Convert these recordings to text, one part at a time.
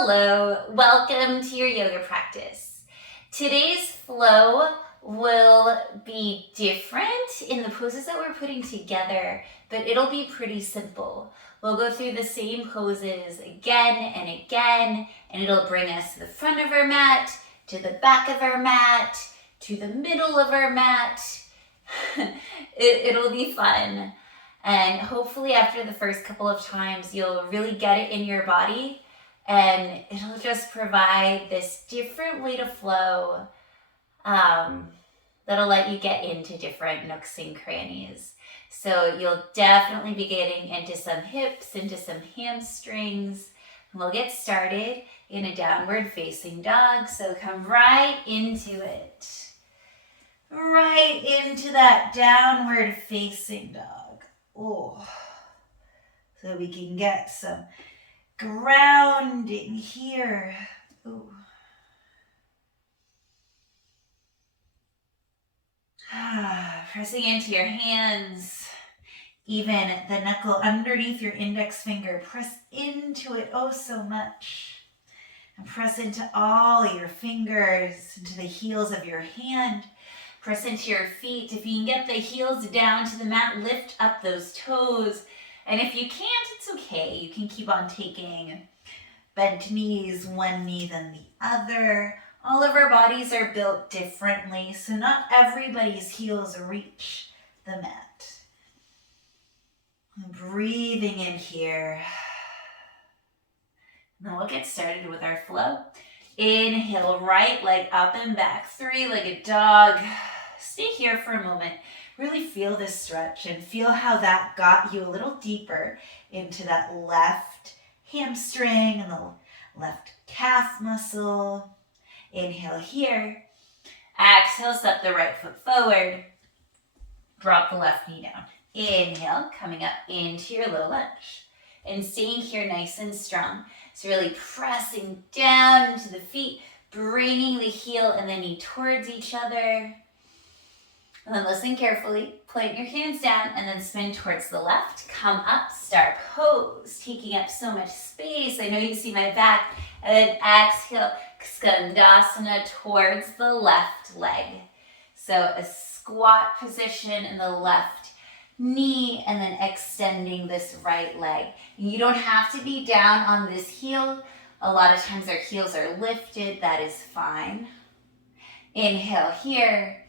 Hello, welcome to your yoga practice. Today's flow will be different in the poses that we're putting together, but it'll be pretty simple. We'll go through the same poses again and again, and it'll bring us to the front of our mat, to the back of our mat, to the middle of our mat. It'll be fun. And hopefully after the first couple of times, you'll really get it in your body. And it'll just provide this different way to flow that'll let you get into different nooks and crannies. So you'll definitely be getting into some hips, into some hamstrings. And we'll get started in a downward facing dog. So come right into it. Right into that downward facing dog. Oh, so we can get some grounding here. Ooh. Pressing into your hands, even the knuckle underneath your index finger. Press into it oh so much. And press into all your fingers, into the heels of your hand. Press into your feet. If you can get the heels down to the mat, lift up those toes. And if you can't, it's okay. You can keep on taking bent knees, one knee then the other. All of our bodies are built differently, so not everybody's heels reach the mat. Breathing in here. Now we'll get started with our flow. Inhale, right leg up and back, three-legged dog. Stay here for a moment. Really feel this stretch and feel how that got you a little deeper into that left hamstring and the left calf muscle. Inhale here. Exhale, step the right foot forward. Drop the left knee down. Inhale, coming up into your low lunge. And staying here nice and strong. So really pressing down into the feet, bringing the heel and the knee towards each other. And then listen carefully, plant your hands down and then spin towards the left. Come up, star pose, taking up so much space. I know you can see my back. And then exhale, skandasana towards the left leg. So a squat position in the left knee and then extending this right leg. You don't have to be down on this heel. A lot of times our heels are lifted. That is fine. Inhale here.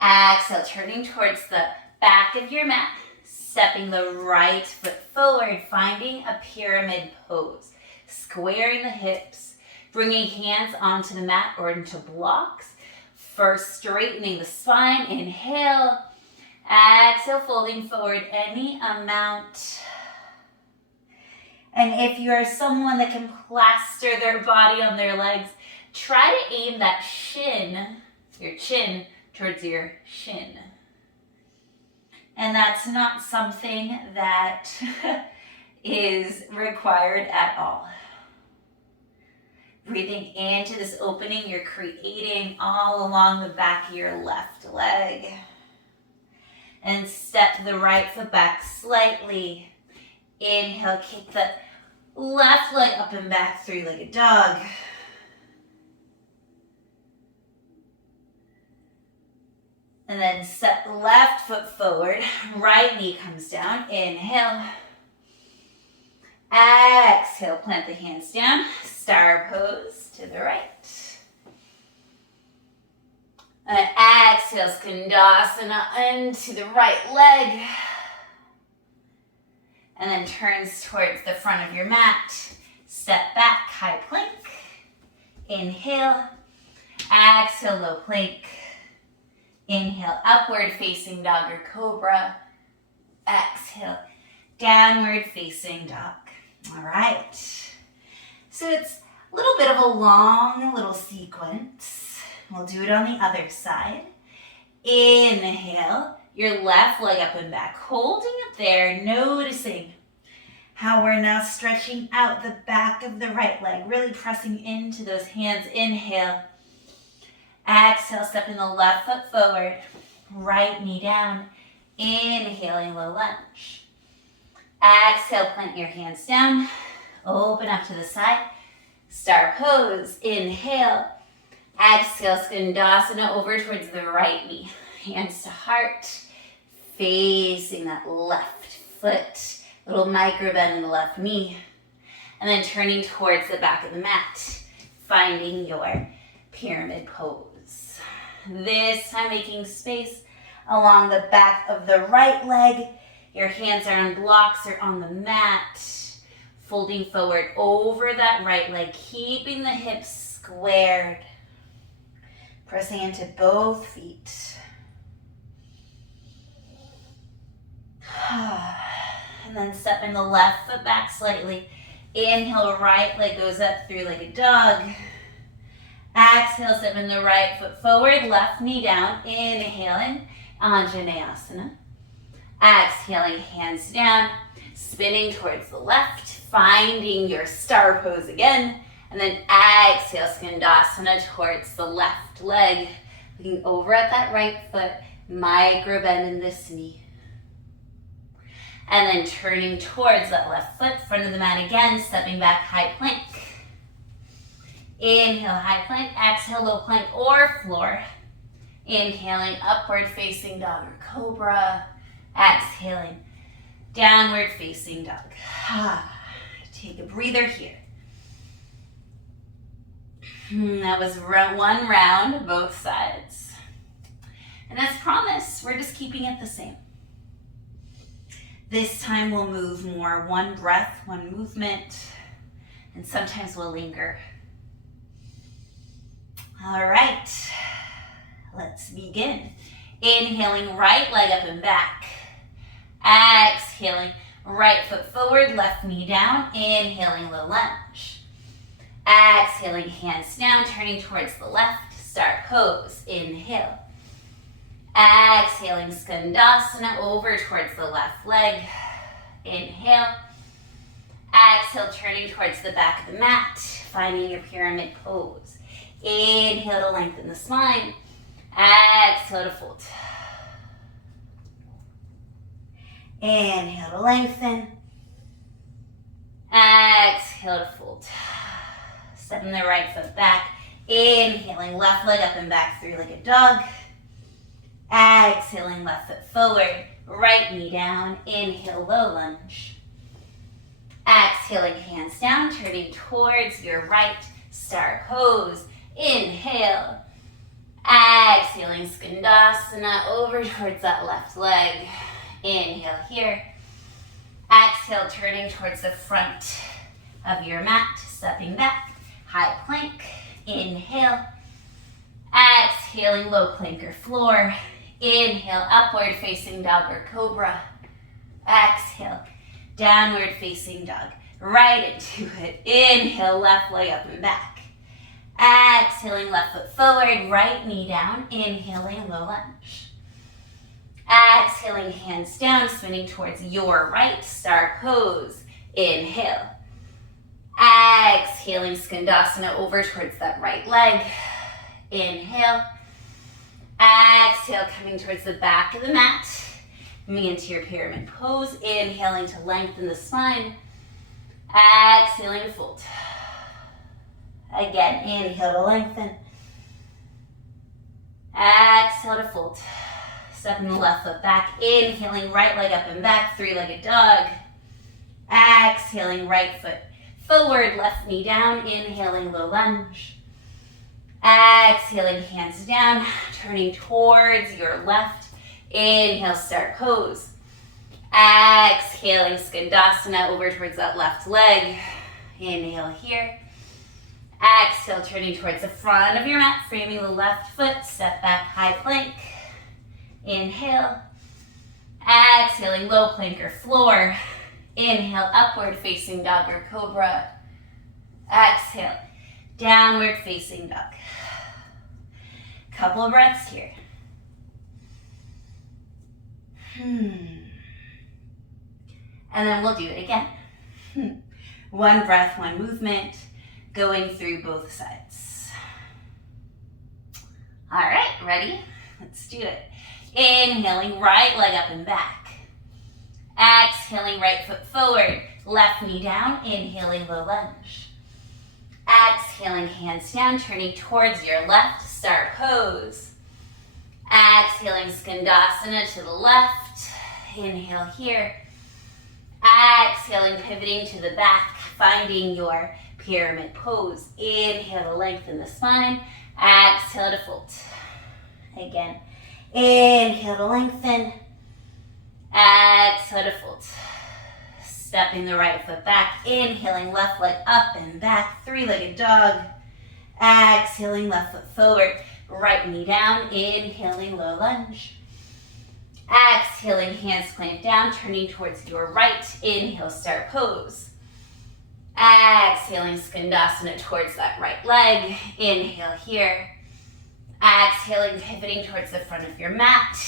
Exhale, turning towards the back of your mat, stepping the right foot forward, finding a pyramid pose, squaring the hips, bringing hands onto the mat or into blocks. First, straightening the spine, inhale. Exhale, folding forward any amount. And if you are someone that can plaster their body on their legs, try to aim that shin, your chin, towards your shin. And that's not something that is required at all. Breathing into this opening you're creating all along the back of your left leg. And step the right foot back slightly. Inhale, kick the left leg up and back, three-legged dog. And then step the left foot forward, right knee comes down, inhale. Exhale, plant the hands down, star pose to the right. And exhale, skandasana into the right leg. And then turns towards the front of your mat. Step back, high plank. Inhale. Exhale, low plank. Inhale, upward facing dog or cobra. Exhale, downward facing dog. All right. So it's a little bit of a long little sequence. We'll do it on the other side. Inhale, your left leg up and back, holding it there, noticing how we're now stretching out the back of the right leg, really pressing into those hands. Inhale. Exhale, stepping the left foot forward, right knee down, inhaling low lunge. Exhale, plant your hands down, open up to the side, Star pose. Inhale. Exhale, Skandasana over towards the right knee. Hands to heart. Facing that left foot. Little micro bend in the left knee. And then turning towards the back of the mat. Finding your pyramid pose. This time making space along the back of the right leg. Your hands are on blocks or on the mat. Folding forward over that right leg, keeping the hips squared. Pressing into both feet. And then stepping the left foot back slightly. Inhale, right leg goes up through like a dog. Exhale, stepping the right foot forward, left knee down. Inhaling, Anjaneyasana. Exhaling, hands down, spinning towards the left, finding your star pose again. And then exhale, Skandasana towards the left leg. Looking over at that right foot, micro bend in this knee. And then turning towards that left foot, front of the mat again, stepping back, high plank. Inhale, high plank. Exhale, low plank or floor. Inhaling, upward facing dog or cobra. Exhaling, downward facing dog. Take a breather here. That was one round, both sides. And as promised, we're just keeping it the same. This time we'll move more, one breath, one movement, and sometimes we'll linger. All right, let's begin. Inhaling, right leg up and back. Exhaling, right foot forward, left knee down. Inhaling, low lunge. Exhaling, hands down, turning towards the left. Start pose. Inhale. Exhaling, Skandasana over towards the left leg. Inhale. Exhale, turning towards the back of the mat, finding your pyramid pose. Inhale to lengthen the spine. Exhale to fold. Inhale to lengthen. Exhale to fold. Stepping the right foot back. Inhaling, left leg up and back, three-legged dog. Exhaling, left foot forward, right knee down. Inhale, low lunge. Exhaling, hands down, turning towards your right, star pose. Inhale. Exhaling, Skandasana over towards that left leg. Inhale here. Exhale, turning towards the front of your mat, stepping back, high plank. Inhale. Exhaling, low plank or floor. Inhale, upward facing dog or cobra. Exhale, downward facing dog. Right into it. Inhale, left leg up and back. Exhaling, left foot forward, right knee down. Inhaling, low lunge. Exhaling, hands down, spinning towards your right, star pose. Inhale. Exhaling, Skandasana over towards that right leg. Inhale. Exhale, coming towards the back of the mat. Moving into your pyramid pose. Inhaling to lengthen the spine. Exhaling to fold. Again, inhale to lengthen. Exhale to fold. Stepping the left foot back. Inhaling, right leg up and back, three-legged dog. Exhaling, right foot forward, left knee down. Inhaling, low lunge. Exhaling, hands down, turning towards your left. Inhale, start pose. Exhaling, Skandasana over towards that left leg. Inhale here. Exhale, turning towards the front of your mat, framing the left foot, step back, high plank. Inhale. Exhaling, low plank or floor. Inhale, upward facing dog or cobra. Exhale, downward facing dog. Couple of breaths here. And then we'll do it again. One breath, one movement, going through both sides. All right, ready? Let's do it. Inhaling, right leg up and back. Exhaling, right foot forward, left knee down. Inhaling, low lunge. Exhaling, hands down, turning towards your left, star pose. Exhaling, Skandasana to the left. Inhale here. Exhaling, pivoting to the back, finding your pyramid pose. Inhale to lengthen the spine. Exhale to fold. Again. Inhale to lengthen. Exhale to fold. Stepping the right foot back. Inhaling, left leg up and back. Three-legged dog. Exhaling, left foot forward. Right knee down. Inhaling, low lunge. Exhaling, hands clamp down, turning towards your right. Inhale, star pose. Exhaling, Skandasana towards that right leg. Inhale here. Exhaling, pivoting towards the front of your mat.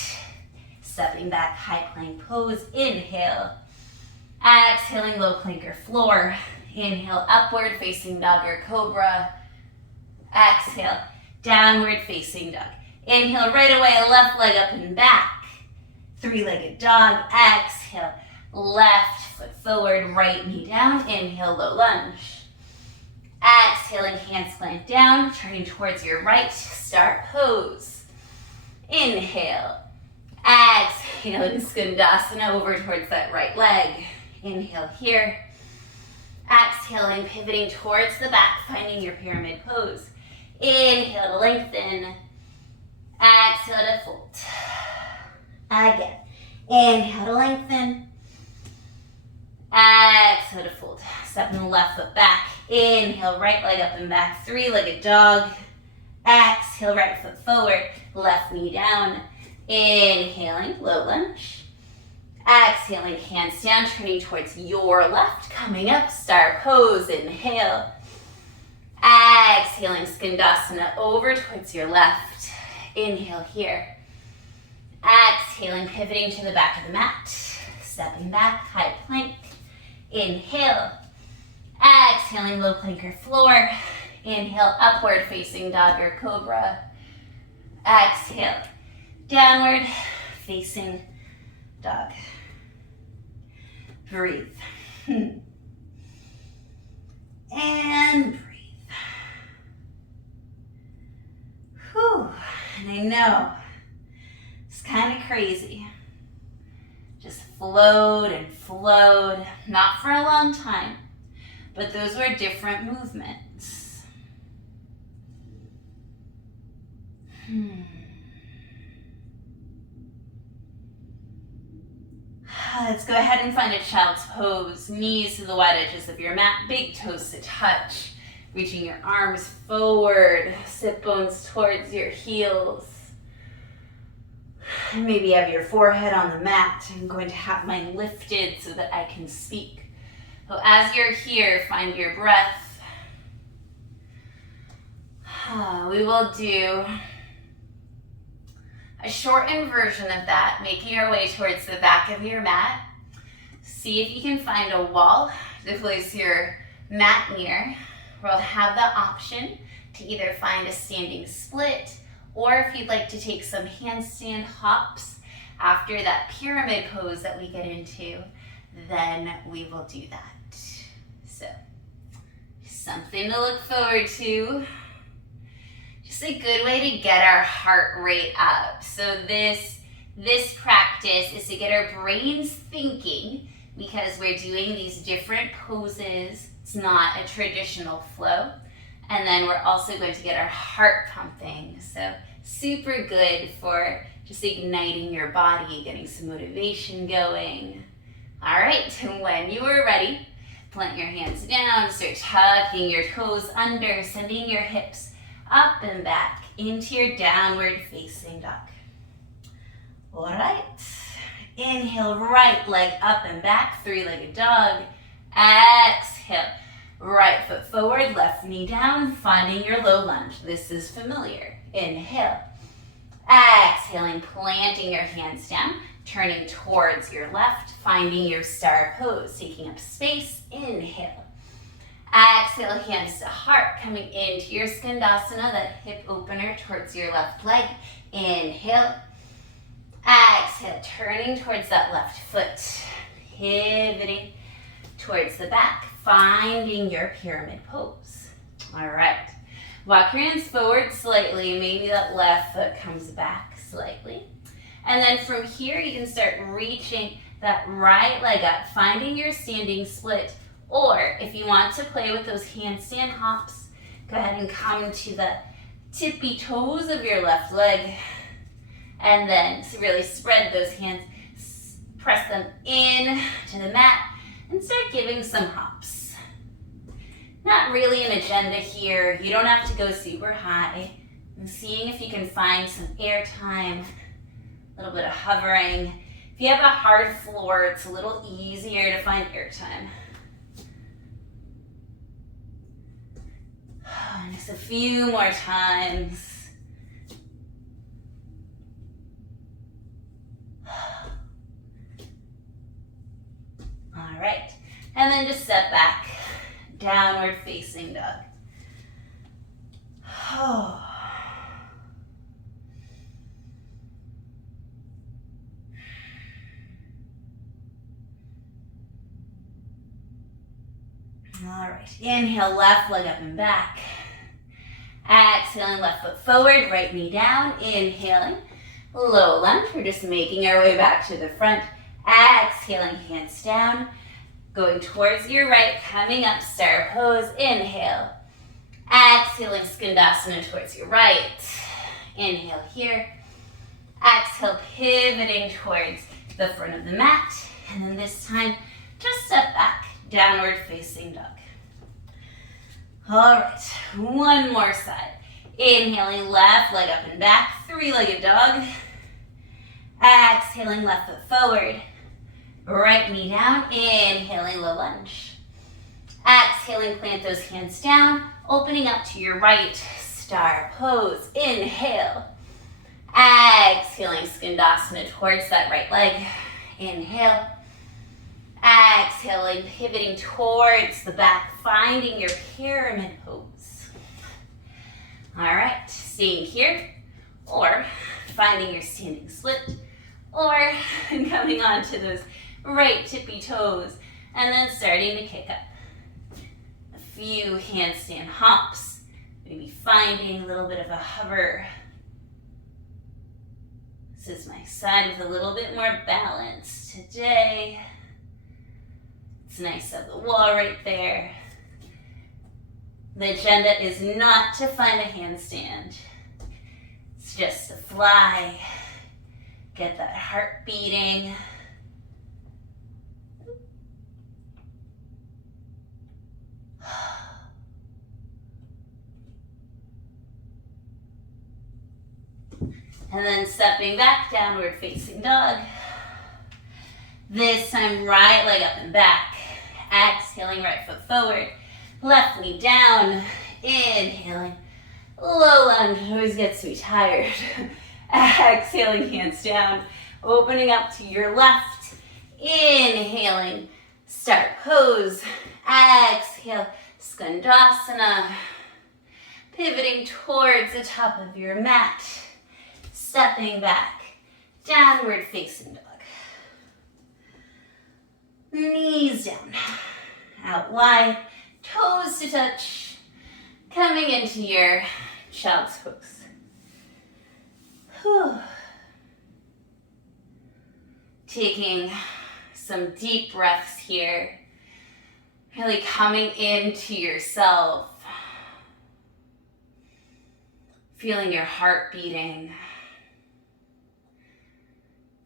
Stepping back, high plank pose. Inhale. Exhaling, low plank or floor. Inhale, upward facing dog or cobra. Exhale, downward facing dog. Inhale, right away, left leg up and back. Three-legged dog. Exhale, left foot forward, right knee down. Inhale, low lunge. Exhaling, hands plant down, turning towards your right, star pose. Inhale. Exhaling, Skandasana over towards that right leg. Inhale here. Exhaling, pivoting towards the back, finding your pyramid pose. Inhale to lengthen. Exhale to fold. Again. Inhale to lengthen. Exhale to fold. Stepping the left foot back. Inhale, right leg up and back. Three-legged dog. Exhale, right foot forward. Left knee down. Inhaling, low lunge. Exhaling, hands down, turning towards your left. Coming up, star pose. Inhale. Exhaling, Skandasana over towards your left. Inhale here. Exhaling, pivoting to the back of the mat. Stepping back, high plank. Inhale. Exhaling, low plank or floor. Inhale, upward facing dog or cobra. Exhale, downward facing dog. Breathe. And breathe. Whew. And I know it's kind of crazy. Just flowed and flowed, not for a long time, but those were different movements. Let's go ahead and find a child's pose. Knees to the wide edges of your mat, big toes to touch. Reaching your arms forward, sit bones towards your heels. Maybe have your forehead on the mat. I'm going to have mine lifted so that I can speak. So as you're here, find your breath. We will do a shortened version of that, making our way towards the back of your mat. See if you can find a wall to place your mat near. We'll have the option to either find a standing split, or if you'd like to take some handstand hops after that pyramid pose that we get into, then we will do that. So, something to look forward to. Just a good way to get our heart rate up. So this practice is to get our brains thinking, because we're doing these different poses. It's not a traditional flow. And then we're also going to get our heart pumping. So super good for just igniting your body, getting some motivation going. All right, when you are ready, plant your hands down, start tucking your toes under, sending your hips up and back into your downward facing dog. All right, inhale, right leg up and back, three-legged dog. Exhale, right foot forward, left knee down, finding your low lunge. This is familiar. Inhale. Exhaling, planting your hands down, turning towards your left, finding your star pose, taking up space. Inhale. Exhale, hands to heart, coming into your Skandasana, that hip opener towards your left leg. Inhale. Exhale, turning towards that left foot, pivoting towards the back, finding your pyramid pose. All right. Walk your hands forward slightly. Maybe that left foot comes back slightly. And then from here, you can start reaching that right leg up, finding your standing split. Or if you want to play with those handstand hops, go ahead and come to the tippy toes of your left leg. And then to really spread those hands, press them in to the mat and start giving some hops. Not really an agenda here. You don't have to go super high. I'm seeing if you can find some air time, a little bit of hovering. If you have a hard floor, it's a little easier to find air time. Just a few more times. All right, and then just step back, downward facing dog. Oh. All right, inhale, left leg up and back. Exhaling, left foot forward, right knee down. Inhaling, low lunge. We're just making our way back to the front. Exhaling, hands down. Going towards your right, coming up, star pose. Inhale. Exhaling, skandasana towards your right. Inhale here. Exhale, pivoting towards the front of the mat. And then this time, just step back, downward facing dog. All right, one more side. Inhaling, left leg up and back, three-legged dog. Exhaling, left foot forward. Right knee down, inhaling, low lunge. Exhaling, plant those hands down, opening up to your right, star pose. Inhale. Exhaling, skandasana towards that right leg. Inhale. Exhaling, pivoting towards the back, finding your pyramid pose. All right, staying here, or finding your standing split, or coming onto those right tippy toes, and then starting to kick up. A few handstand hops, maybe finding a little bit of a hover. This is my side with a little bit more balance today. It's nice to have the wall right there. The agenda is not to find a handstand. It's just to fly, get that heart beating. And then stepping back, downward facing dog. This time, right leg up and back. Exhaling, right foot forward. Left knee down. Inhaling. Low lunge. Always gets me tired. Exhaling, hands down. Opening up to your left. Inhaling. Start pose. Exhale. Skandasana. Pivoting towards the top of your mat. Stepping back. Downward facing dog. Knees down, out wide, toes to touch, coming into your child's pose. Whew. Taking some deep breaths here, really coming into yourself, feeling your heart beating.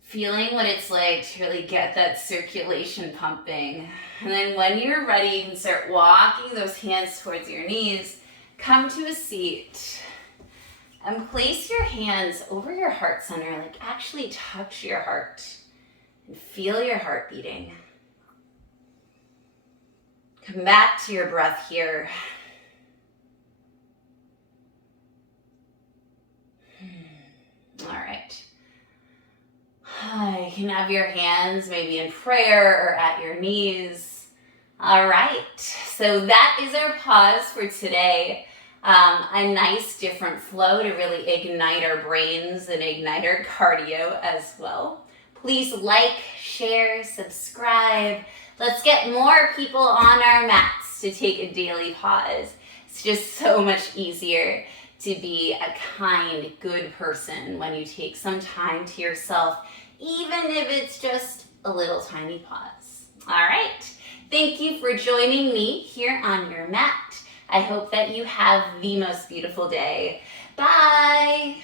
Feeling what it's like to really get that circulation pumping. And then when you're ready, you can start walking those hands towards your knees. Come to a seat and place your hands over your heart center, like actually touch your heart and feel your heart beating. Come back to your breath here. All right. You can have your hands maybe in prayer or at your knees. All right, so that is our pause for today. A nice different flow to really ignite our brains and ignite our cardio as well. Please like, share, subscribe. Let's get more people on our mats to take a daily pause. It's just so much easier to be a kind, good person when you take some time to yourself, even if it's just a little tiny pause. All right. Thank you for joining me here on your mat. I hope that you have the most beautiful day. Bye.